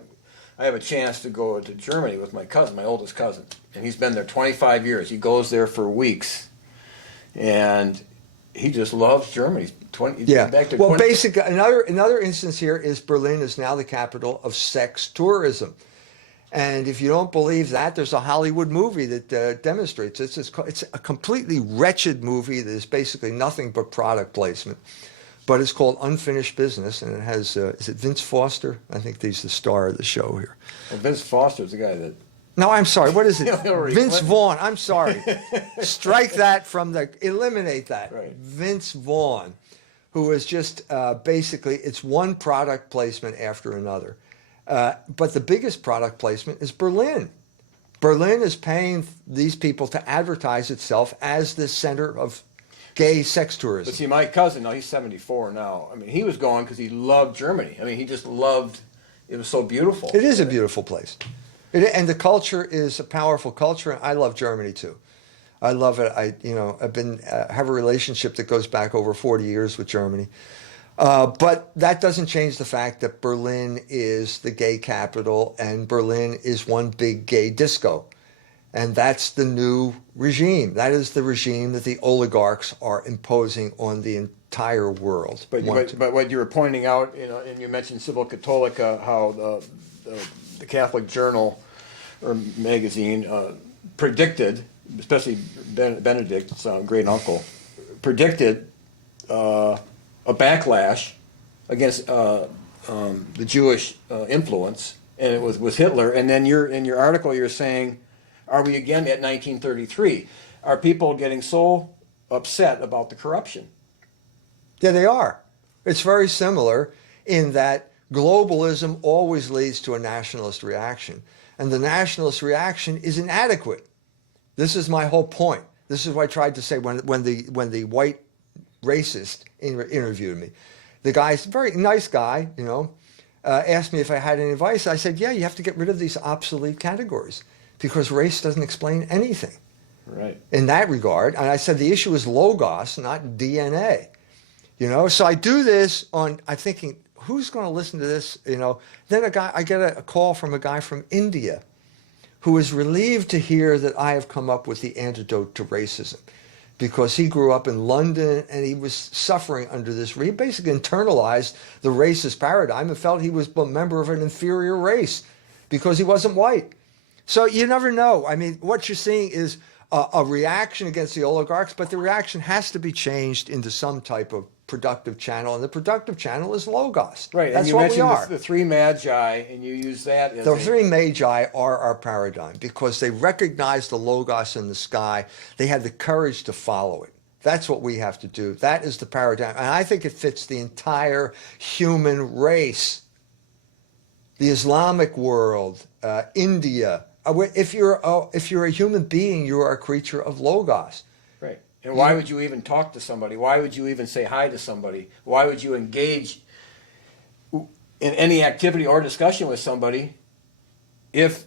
I have a chance to go to Germany with my cousin, my oldest cousin, and he's been there 25 years. He goes there for weeks, and he just loves Germany. Well, basically, another instance here is Berlin is now the capital of sex tourism. And if you don't believe that, there's a Hollywood movie that demonstrates this. It's a completely wretched movie that is basically nothing but product placement. But it's called Unfinished Business, and it has, is it Vince Foster? I think he's the star of the show here. Well, Vince Foster's the guy that... No, I'm sorry. What is it? Vince Vaughn. I'm sorry. Strike that eliminate that. Right. Vince Vaughn, who is just basically, it's one product placement after another. But the biggest product placement is Berlin. Berlin is paying these people to advertise itself as the center of gay sex tourism. But see, my cousin, he's 74 now. I mean, he was going because he loved Germany. I mean, he just loved, it was so beautiful. It is a beautiful place. And the culture is a powerful culture. And I love Germany too. I love it. I've been, have a relationship that goes back over 40 years with Germany. But that doesn't change the fact that Berlin is the gay capital and Berlin is one big gay disco. And that's the new regime. That is the regime that the oligarchs are imposing on the entire world. But what you were pointing out, and you mentioned Civil Catholica, how the Catholic Journal or magazine predicted, especially Benedict's great uncle, predicted a backlash against the Jewish influence, and it was with Hitler. And then in your article, you're saying, are we again at 1933? Are people getting so upset about the corruption? Yeah, they are. It's very similar in that globalism always leads to a nationalist reaction. And the nationalist reaction is inadequate. This is my whole point. This is what I tried to say when the white racist interviewed me. The guy's a very nice guy, asked me if I had any advice. I said, yeah, you have to get rid of these obsolete categories because race doesn't explain anything. Right. In that regard. And I said the issue is logos, not DNA. So I do this I'm thinking, who's going to listen to this? Then I get a call from a guy from India who is relieved to hear that I have come up with the antidote to racism, because he grew up in London and he was suffering under this. He basically internalized the racist paradigm and felt he was a member of an inferior race because he wasn't white. So you never know. I mean, what you're seeing is a reaction against the oligarchs, but the reaction has to be changed into some type of productive channel, and the productive channel is logos. Right, that's and you what mentioned we are. The three magi, and you use that as the three magi are our paradigm because they recognized the logos in the sky. They had the courage to follow it. That's what we have to do. That is the paradigm. And I think it fits the entire human race. The Islamic world, India. If you're a human being, you are a creature of logos. Right. And why would you even talk to somebody? Why would you even say hi to somebody? Why would you engage in any activity or discussion with somebody if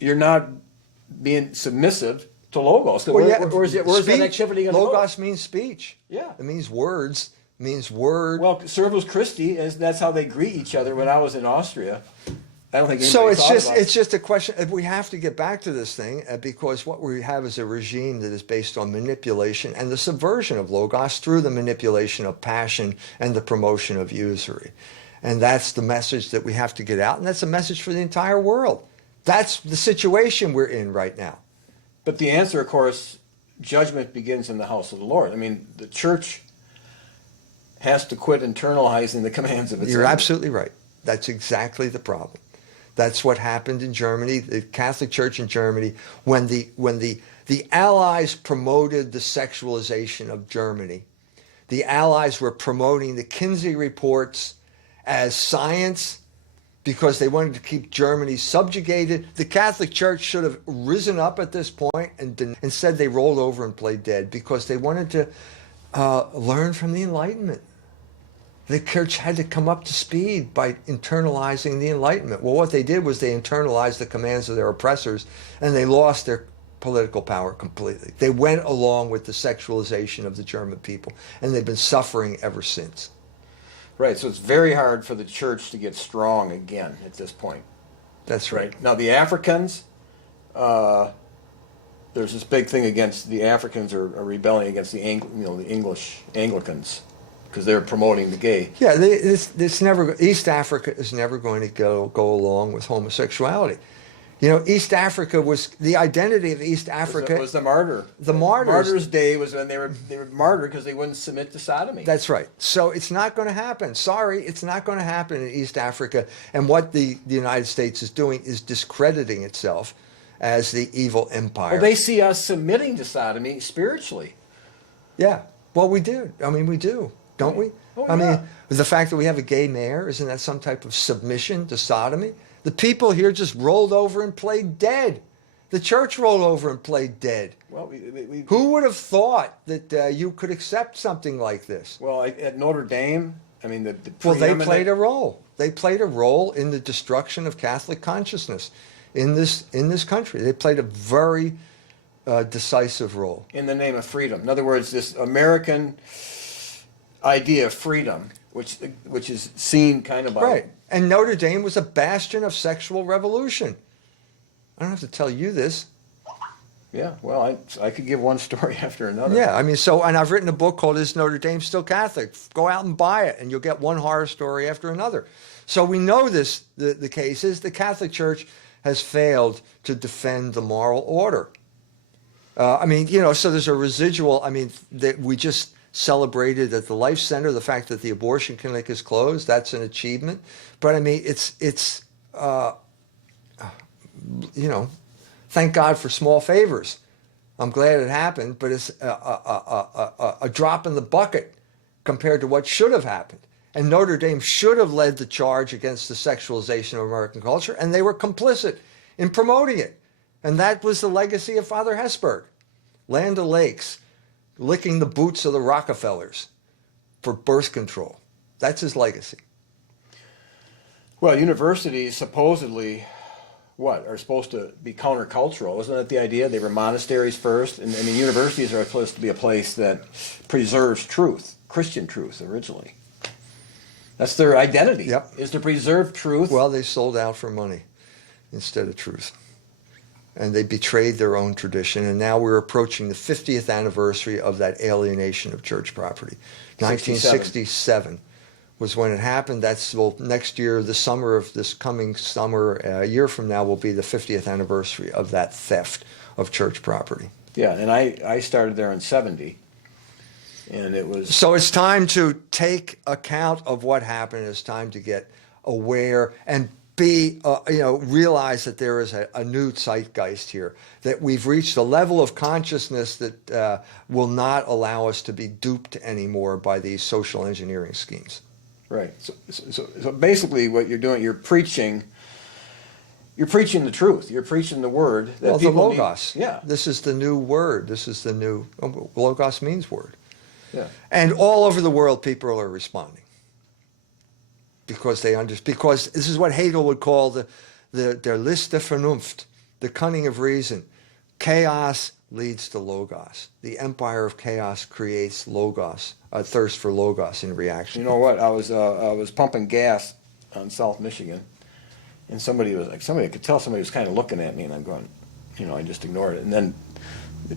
you're not being submissive to logos? Well, yeah, where's that activity going to go? Logos means speech. Yeah. It means words. It means word. Well, Servus Christi, that's how they greet each other when I was in Austria. I don't think anybody So thought it's just a question. We have to get back to this thing because what we have is a regime that is based on manipulation and the subversion of logos through the manipulation of passion and the promotion of usury. And that's the message that we have to get out, and that's a message for the entire world. That's the situation we're in right now. But the answer, of course, judgment begins in the house of the Lord. I mean, the church has to quit internalizing the commands of its You're enemy. absolutely right. That's exactly the problem. That's what happened in Germany, the Catholic Church in Germany, when the Allies promoted the sexualization of Germany. The Allies were promoting the Kinsey reports as science because they wanted to keep Germany subjugated. The Catholic Church should have risen up at this point, and instead they rolled over and played dead because they wanted to learn from the Enlightenment. The church had to come up to speed by internalizing the Enlightenment. Well, what they did was they internalized the commands of their oppressors, and they lost their political power completely. They went along with the sexualization of the German people, and they've been suffering ever since. Right, so it's very hard for the church to get strong again at this point. That's right. Now, the Africans, there's this big thing against the Africans are rebelling against the English Anglicans, because they're promoting the gay. Yeah, East Africa is never going to go along with homosexuality. You know, East Africa was the identity of East Africa. Was the martyr. The martyrs. Martyrs' Day was when they were martyred because they wouldn't submit to sodomy. That's right. So it's not going to happen. Sorry, it's not going to happen in East Africa. And what the United States is doing is discrediting itself as the evil empire. Well, they see us submitting to sodomy spiritually. Yeah. Well, we do. I mean, we do. Don't we? Oh, I yeah. mean, the fact that we have a gay mayor, isn't that some type of submission to sodomy? The people here just rolled over and played dead. The church rolled over and played dead. Well, Who would have thought that you could accept something like this? Well, at Notre Dame, I mean, Well, they played a role. They played a role in the destruction of Catholic consciousness in this country. They played a very decisive role. in the name of freedom. In other words, this American idea of freedom, which is seen kind of by Right. And Notre Dame was a bastion of sexual revolution. I don't have to tell you this. Yeah, well, I could give one story after another. Yeah, I mean, and I've written a book called Is Notre Dame Still Catholic? Go out and buy it, and you'll get one horror story after another. So we know this, the case is the Catholic Church has failed to defend the moral order. I mean, you know, so there's a residual, I mean, that we just celebrated at the Life Center, the fact that the abortion clinic is closed, that's an achievement. But I mean, it's you know, thank God for small favors. I'm glad it happened, but it's a drop in the bucket compared to what should have happened. And Notre Dame should have led the charge against the sexualization of American culture, and they were complicit in promoting it. And that was the legacy of Father Hesburgh. Land O'Lakes, licking the boots of the Rockefellers for birth control. That's his legacy. Well, universities supposedly, are supposed to be countercultural. Isn't that the idea? They were monasteries first, and I mean, universities are supposed to be a place that preserves truth, Christian truth originally. That's their identity, Yep. is to preserve truth. Well, they sold out for money instead of truth. And they betrayed their own tradition. And now we're approaching the 50th anniversary of that alienation of church property. 1967 was when it happened. That's, well, next year, the summer of this coming summer, a year from now, will be the 50th anniversary of that theft of church property. Yeah, and I started there in 70, and it was... So it's time to take account of what happened. It's time to get aware and realize that there is a new zeitgeist here, that we've reached a level of consciousness that will not allow us to be duped anymore by these social engineering schemes. Right. So basically what you're doing, you're preaching the truth. You're preaching the word that Well, the people logos. need. Yeah. This is the new word. This is the new, logos means word. Yeah. And all over the world, people are responding. Because they understand, because this is what Hegel would call der List der Vernunft, the cunning of reason. Chaos leads to logos. The empire of chaos creates logos, a thirst for logos in reaction. You know what? I was pumping gas on South Michigan, and somebody could tell somebody was kind of looking at me, and I'm going, I just ignored it. And then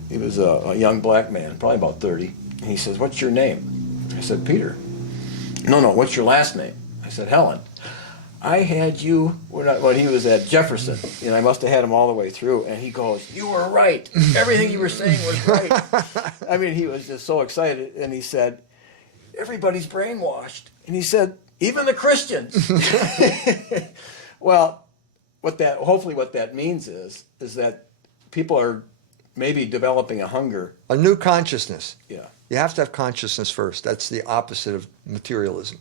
he was a young black man, probably about 30. And he says, "What's your name?" I said, "Peter." No, what's your last name? I said, "Helen." I had you when he was at Jefferson. I must have had him all the way through. And he goes, "You were right. Everything you were saying was right." I mean, he was just so excited. And he said, "Everybody's brainwashed." And he said, "Even the Christians." Well, hopefully what that means is that people are maybe developing a hunger. A new consciousness. Yeah. You have to have consciousness first. That's the opposite of materialism.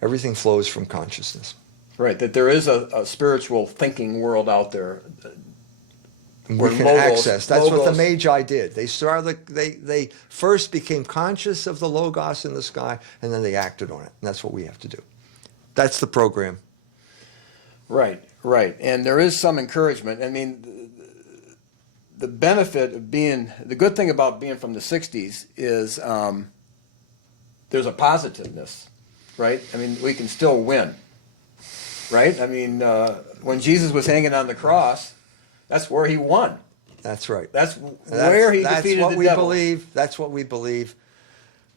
Everything flows from consciousness. Right, that there is a spiritual thinking world out there. We can access. That's what the Magi did. They first became conscious of the logos in the sky, and then they acted on it. And that's what we have to do. That's the program. Right. And there is some encouragement. I mean, the benefit of the good thing about being from the 60s is there's a positiveness, right? I mean, we can still win, right? I mean, when Jesus was hanging on the cross, that's where he won. That's right. That's where he defeated the devil. That's what we believe.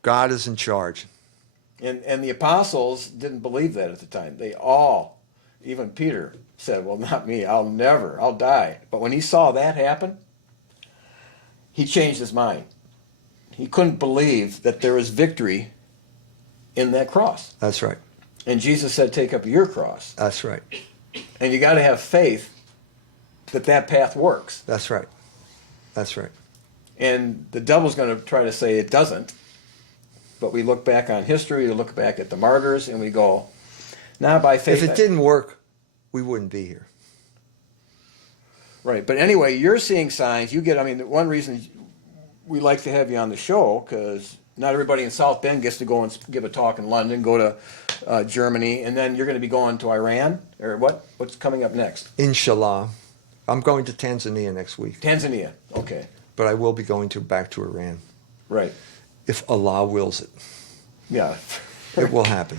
God is in charge. And the apostles didn't believe that at the time. They all, even Peter, said, "Well, not me. I'll die." But when he saw that happen, he changed his mind. He couldn't believe that there was victory in that cross. That's right. And Jesus said, "Take up your cross." That's right. And you got to have faith that path works. That's right. That's right. And the devil's going to try to say it doesn't. But we look back on history, we look back at the martyrs, and we go, "Now by faith." If it didn't work, we wouldn't be here. Right. But anyway, you're seeing signs. One reason we like to have you on the show, because not everybody in South Bend gets to go and give a talk in London, go to Germany, and then you're going to be going to Iran, or what? What's coming up next? Inshallah. I'm going to Tanzania next week. Tanzania. Okay. But I will be going back to Iran. Right. If Allah wills it. Yeah. It will happen.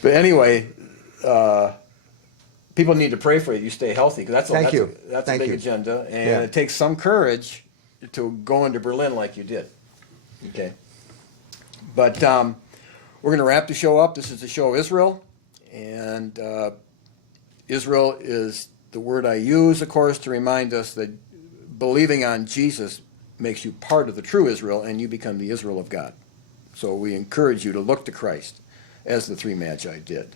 But anyway, people need to pray for you. You stay healthy, because that's a big agenda, and it takes some courage to go into Berlin like you did. Okay. But we're going to wrap the show up. This is the show of Israel, and Israel is the word I use, of course, to remind us that believing on Jesus makes you part of the true Israel, and you become the Israel of God. So we encourage you to look to Christ, as the three Magi did.